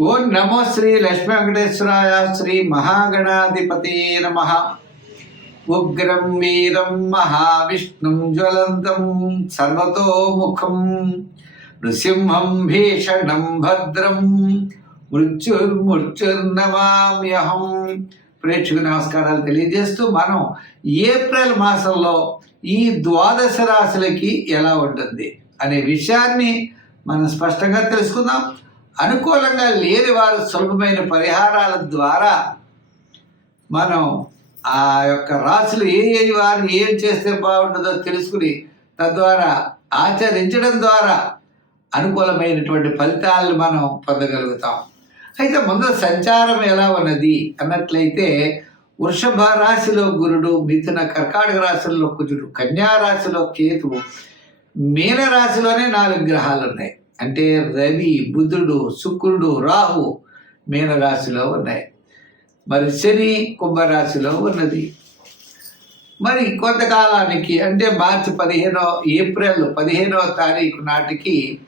ఓం నమో శ్రీ లక్ష్మీ వెంకటేశ్వరాయ శ్రీ మహాగణాధిపతి నమ. ఉగ్రం వీరం మహావిష్ణుం జ్వలంతం సర్వతోముఖం. నృసింహం భీషణం భద్రం. మృత్యుర్మృత్యుర్నమామ్యహం. ప్రేక్షకు నమస్కారాలు తెలియజేస్తూ మనం ఏప్రిల్ మాసంలో ఈ ద్వాదశ రాశులకి ఎలా ఉంటుంది అనే విషయాన్ని మనం స్పష్టంగా తెలుసుకుందాం. అనుకూలంగా లేని వారు సులభమైన పరిహారాల ద్వారా మనం ఆ యొక్క రాశులు ఏ ఏ వారు ఏం చేస్తే బాగుంటుందో తెలుసుకుని తద్వారా ఆచరించడం ద్వారా అనుకూలమైనటువంటి ఫలితాలను మనం పొందగలుగుతాం. అయితే ముందు సంచారం ఎలా ఉన్నది అన్నట్లయితే వృషభ రాశిలో గురుడు మిథున కర్కాటక రాశుల్లో కుజుడు కన్యా రాశిలో కేతువు మీన రాశిలోనే నాలుగు గ్రహాలు ఉన్నాయి. అంటే రవి బుధుడు శుక్రుడు రాహు మీనరాశిలో ఉన్నాయి. మరి శని కుంభరాశిలో ఉన్నది. మరి కొంతకాలానికి అంటే మార్చి పదిహేనో ఏప్రిల్ పదిహేనవ తారీఖు నాటికి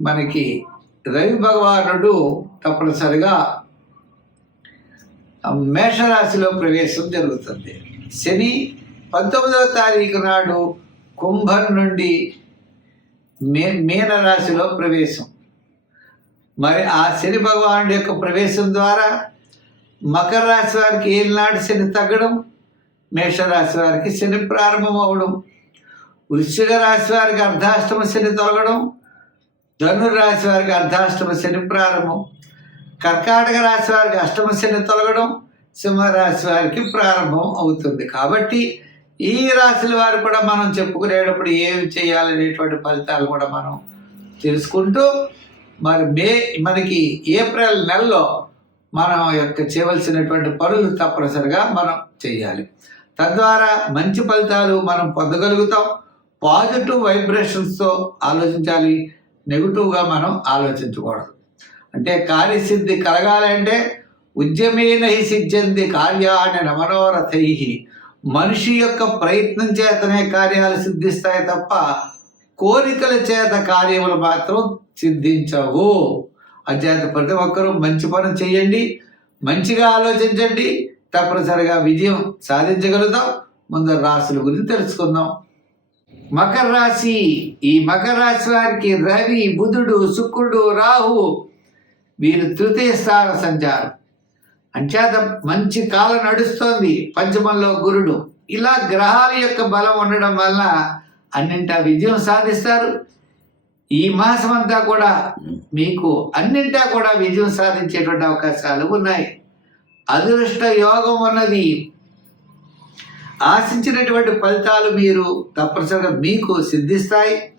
మనకి రవి భగవానుడు తప్పనిసరిగా మేషరాశిలో ప్రవేశం జరుగుతుంది. శని పంతొమ్మిదవ తారీఖు నాడు కుంభం నుండి మే మీనరాశిలో ప్రవేశం. మరి ఆ శని భగవానుడి యొక్క ప్రవేశం ద్వారా మకర రాశి వారికి ఏలినాడు శని తగ్గడం మేషరాశి వారికి శని ప్రారంభం అవడం వృశ్చిక రాశి వారికి అర్ధాష్టమ శని తొలగడం ధనురాశి వారికి అర్ధాష్టమ శని ప్రారంభం కర్కాటక రాశి వారికి అష్టమ శని తొలగడం సింహరాశి వారికి ప్రారంభం అవుతుంది. కాబట్టి ఈ రాశుల వారు కూడా మనం చెప్పుకునేటప్పుడు ఏమి చేయాలనేటువంటి ఫలితాలు కూడా మనం తెలుసుకుంటూ మరి మే మనకి ఏప్రిల్ నెలలో మనం యొక్క చేయవలసినటువంటి పనులు తప్పనిసరిగా మనం చేయాలి. తద్వారా మంచి ఫలితాలు మనం పొందగలుగుతాం. పాజిటివ్ వైబ్రేషన్స్తో ఆలోచించాలి. నెగిటివ్గా మనం ఆలోచించకూడదు. అంటే కార్యసిద్ధి కలగాలంటే ఉద్యమేన హి కార్యాన్ని మనోరథై మనిషి యొక్క ప్రయత్నం చేతనే కార్యాలు సిద్ధిస్తాయి తప్ప కోరికల చేత కార్యములు మాత్రం సిద్ధించవు. అంచేత ప్రతి ఒక్కరూ మంచి పని చేయండి మంచిగా ఆలోచించండి తప్పనిసరిగా విజయం సాధించగలుగుతాం. ముందు రాశుల గురించి తెలుసుకుందాం. మకర రాశి ఈ మకర రాశి వారికి రవి బుధుడు శుక్రుడు రాహు వీరు తృతీయ స్థాన సంచారం. అంచేత మంచి కాలం నడుస్తోంది పంచమంలో గురుడు. ఇలా గ్రహాల యొక్క బలం ఉండడం వల్ల అన్నింటా విజయం సాధిస్తారు. ఈ మాసం అంతా కూడా మీకు అన్నింటా కూడా విజయం సాధించేటువంటి అవకాశాలు ఉన్నాయి. అదృష్ట యోగం ఉన్నది. ఆశించినటువంటి ఫలితాలు మీరు తప్పనిసరిగా మీకు సిద్ధిస్తాయి.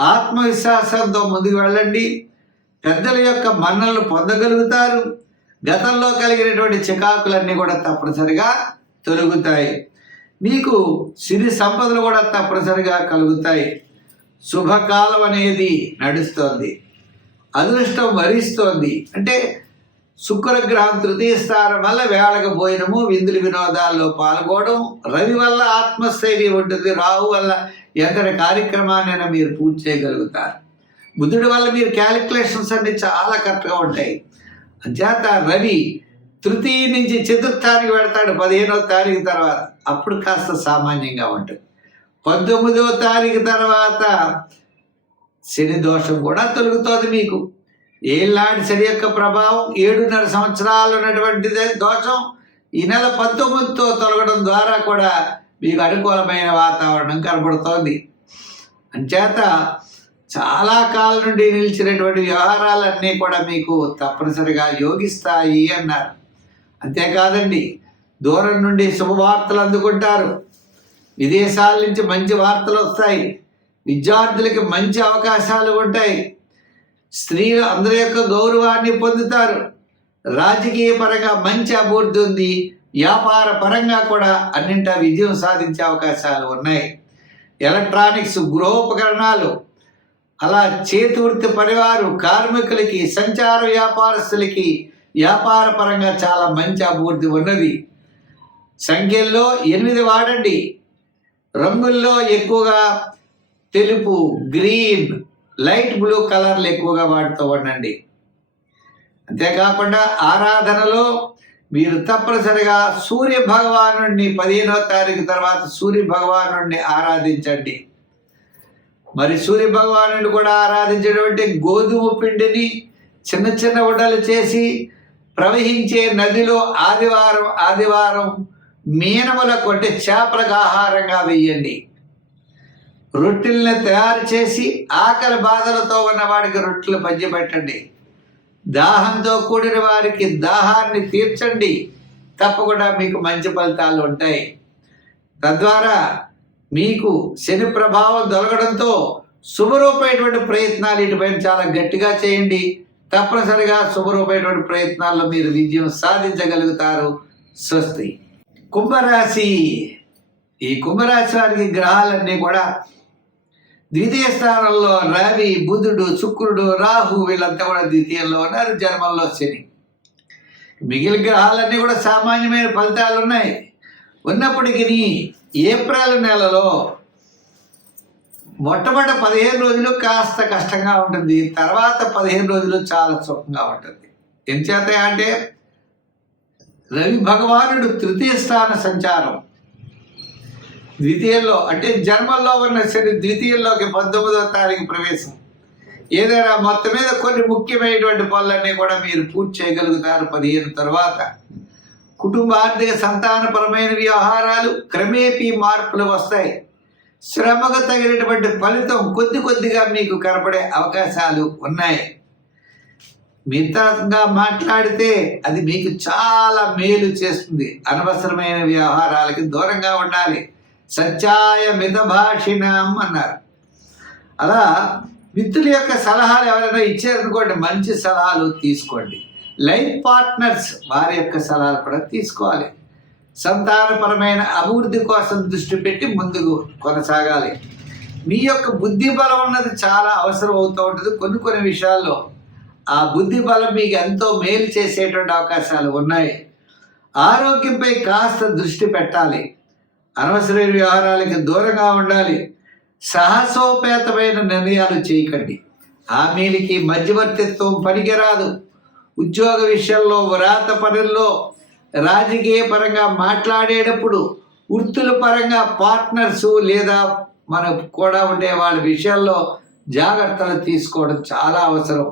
ఆత్మవిశ్వాసంతో ముందుకు వెళ్ళండి. పెద్దల యొక్క మన్నలు పొందగలుగుతారు. గతంలో కలిగినటువంటి చికాకులన్నీ కూడా తప్పనిసరిగా తొలగుతాయి. మీకు సిరి సంపదలు కూడా తప్పనిసరిగా కలుగుతాయి. శుభకాలం అనేది నడుస్తోంది. అదృష్టం వరిస్తోంది. అంటే శుక్రగ్రహం తృతీయ స్థానం వల్ల వేళకు భోజనము విందులు వినోదాల్లో పాల్గొనడం రవి వల్ల ఆత్మస్థైర్యం ఉంటుంది. రాహు వల్ల ఎక్కడ కార్యక్రమాన్నైనా మీరు పూర్తి చేయగలుగుతారు. బుద్ధుడి వల్ల మీరు క్యాలిక్యులేషన్స్ అన్ని చాలా కరెక్ట్గా ఉంటాయి. అంచేత రవి తృతీయ నుంచి చతుర్థానికి పెడతాడు పదిహేనవ తారీఖు తర్వాత. అప్పుడు కాస్త సామాన్యంగా ఉంటుంది. పంతొమ్మిదవ తారీఖు తర్వాత శని దోషం కూడా తొలుగుతోంది మీకు. ఏళ్ళాంటి శని యొక్క ప్రభావం ఏడున్నర సంవత్సరాలు ఉన్నటువంటి దోషం ఈ నెల పంతొమ్మిదితో తొలగడం ద్వారా కూడా మీకు అనుకూలమైన వాతావరణం కనబడుతోంది. అంచేత చాలా కాలం నుండి నిలిచినటువంటి వ్యవహారాలన్నీ కూడా మీకు తప్పనిసరిగా యోగిస్తాయి అన్నారు. అంతేకాదండి దూరం నుండి శుభవార్తలు అందుకుంటారు. విదేశాల నుంచి మంచి వార్తలు వస్తాయి. విద్యార్థులకి మంచి అవకాశాలు ఉంటాయి. స్త్రీలు అందరి యొక్క గౌరవాన్ని పొందుతారు. రాజకీయ పరంగా మంచి అభివృద్ధి ఉంది. వ్యాపార పరంగా కూడా అన్నింటా విజయం సాధించే అవకాశాలు ఉన్నాయి. ఎలక్ట్రానిక్స్ గృహోపకరణాలు అలా చేతి వృత్తి పనివారు కార్మికులకి సంచార వ్యాపారస్తులకి వ్యాపార పరంగా చాలా మంచి అభివృద్ధి ఉన్నది. సంఖ్యల్లో ఎనిమిది వాడండి. రంగుల్లో ఎక్కువగా తెలుపు గ్రీన్ లైట్ బ్లూ కలర్లు ఎక్కువగా వాడుతూ ఉండండి అంతేకాకుండా ఆరాధనలో మీరు తప్పనిసరిగా సూర్య భగవాను పదిహేనో తారీఖు తర్వాత సూర్య భగవాను ఆరాధించండి. మరి సూర్య భగవానుడు కూడా ఆరాధించేటువంటి గోధుమ పిండిని చిన్న చిన్న ఉడలు చేసి ప్రవహించే నదిలో ఆదివారం ఆదివారం మీనములకు అంటే చేపలకు ఆహారంగా వేయండి. రొట్టెల్ని తయారు చేసి ఆకలి బాధలతో ఉన్న వాడికి రొట్టెలు పంచిపెట్టండి. దాహంతో కూడిన వారికి దాహాన్ని తీర్చండి. తప్పకుండా మీకు మంచి ఫలితాలు ఉంటాయి. తద్వారా మీకు శని ప్రభావం దొరకడంతో శుభరూపమైనటువంటి ప్రయత్నాలు ఇటుపైన చాలా గట్టిగా చేయండి. తప్పనిసరిగా శుభరూపమైనటువంటి ప్రయత్నాల్లో మీరు విజయం సాధించగలుగుతారు. స్వస్తి. కుంభరాశి. ఈ కుంభరాశి వారికి గ్రహాలన్నీ కూడా ద్వితీయ స్థానంలో రవి బుధుడు శుక్రుడు రాహు వీళ్ళంతా కూడా ద్వితీయంలో ఉన్నారు. జన్మంలో శని. మిగిలిన గ్రహాలన్నీ కూడా సామాన్యమైన ఫలితాలు ఉన్నాయి ఉన్నప్పటికీ ఏప్రిల్ నెలలో మొట్టమొదటి పదిహేను రోజులు కాస్త కష్టంగా ఉంటుంది. తర్వాత పదిహేను రోజులు చాలా సుఖంగా ఉంటుంది. ఎంచేత అంటే రవి భగవానుడు తృతీయ స్థాన సంచారం. ద్వితీయంలో అంటే జన్మల్లో ఉన్న శని ద్వితీయంలోకి పంతొమ్మిదో తారీఖు ప్రవేశం. ఏదైనా మొత్తం మీద కొన్ని ముఖ్యమైనటువంటి పనులన్నీ కూడా మీరు పూర్తి చేయగలుగుతారు. పదిహేను తర్వాత కుటుంబార్థిక సంతానపరమైన వ్యవహారాలు క్రమేపీ మార్పులు వస్తాయి. శ్రమకు తగినటువంటి ఫలితం కొద్ది కొద్దిగా మీకు కనపడే అవకాశాలు ఉన్నాయి. మిగతాగా మాట్లాడితే అది మీకు చాలా మేలు చేస్తుంది. అనవసరమైన వ్యవహారాలకి దూరంగా ఉండాలి. సత్యాయ మిత భాషిణం అన్నారు. అలా మిత్రుల యొక్క సలహాలు ఎవరైనా ఇచ్చారనుకోండి మంచి సలహాలు తీసుకోండి. లైఫ్ పార్ట్నర్స్ వారి యొక్క సలహాలు కూడా తీసుకోవాలి. సంతానపరమైన అభివృద్ధి కోసం దృష్టి పెట్టి ముందుకు కొనసాగాలి. మీ యొక్క బుద్ధి బలం అన్నది చాలా అవసరం అవుతూ ఉంటుంది కొన్ని కొన్ని విషయాల్లో. ఆ బుద్ధి బలం మీకు ఎంతో మేలు చేసేటువంటి అవకాశాలు ఉన్నాయి. ఆరోగ్యంపై కాస్త దృష్టి పెట్టాలి. అనవసరమైన వ్యవహారాలకి దూరంగా ఉండాలి. సాహసోపేతమైన నిర్ణయాలు చేయకండి. హామీలకి మధ్యవర్తిత్వం పనికిరాదు. ఉద్యోగ విషయంలో వ్రాత పనుల్లో రాజకీయ పరంగా మాట్లాడేటప్పుడు వృత్తుల పరంగా పార్ట్నర్స్ లేదా మనకు కూడా ఉండే వాళ్ళ విషయాల్లో జాగ్రత్తలు తీసుకోవడం చాలా అవసరం.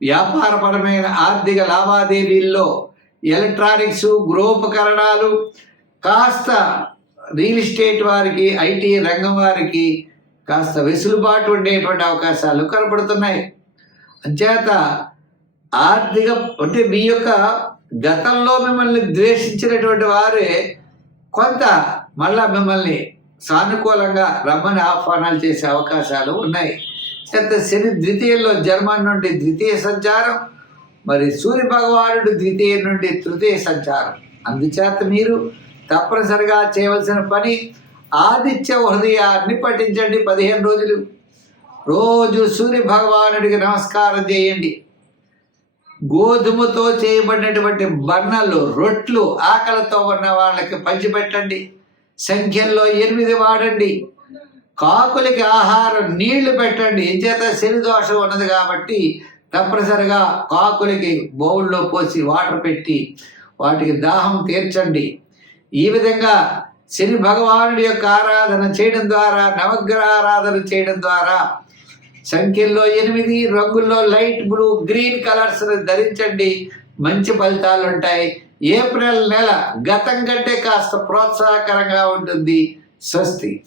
వ్యాపారపరమైన ఆర్థిక లావాదేవీల్లో ఎలక్ట్రానిక్స్ గృహోపకరణాలు కాస్త రియల్ ఎస్టేట్ వారికి ఐటీ రంగం వారికి కాస్త వెసులుబాటు ఉండేటువంటి అవకాశాలు కనపడుతున్నాయి. అంచేత ఆర్థిక అంటే మీ యొక్క గతంలో మిమ్మల్ని ద్వేషించినటువంటి వారే కొంత మళ్ళా మిమ్మల్ని సానుకూలంగా రమ్మని ఆహ్వానాలు చేసే అవకాశాలు ఉన్నాయి. చేత శని ద్వితీయంలో జర్మన్ నుండి ద్వితీయ సంచారం మరి సూర్య భగవానుడు ద్వితీయ నుండి తృతీయ సంచారం. అందుచేత మీరు తప్పనిసరిగా చేయవలసిన పని ఆదిత్య హృదయాన్ని పఠించండి పదిహేను రోజులు. రోజు సూర్య భగవానుడికి నమస్కారం చేయండి. గోధుమతో చేయబడినటువంటి బన్నలు రొట్లు ఆకలితో ఉన్న వాళ్ళకి పంచిపెట్టండి. సంఖ్యల్లో ఎనిమిది వాడండి. కాకులకి ఆహారం నీళ్ళు పెట్టండి. ఎంచేత శని దోషం ఉన్నది కాబట్టి తప్పనిసరిగా కాకులకి బౌల్లో పోసి వాటర్ పెట్టి వాటికి దాహం తీర్చండి. ఈ విధంగా శని భగవానుడి యొక్క ఆరాధన చేయడం ద్వారా నవగ్రహ ఆరాధన చేయడం ద్వారా సంఖ్యల్లో ఎనిమిది రంగుల్లో లైట్ బ్లూ గ్రీన్ కలర్స్ ధరించండి. మంచి ఫలితాలు ఉంటాయి. ఏప్రిల్ నెల గతం కంటే కాస్త ప్రోత్సాహకరంగా ఉంటుంది. స్వస్తి.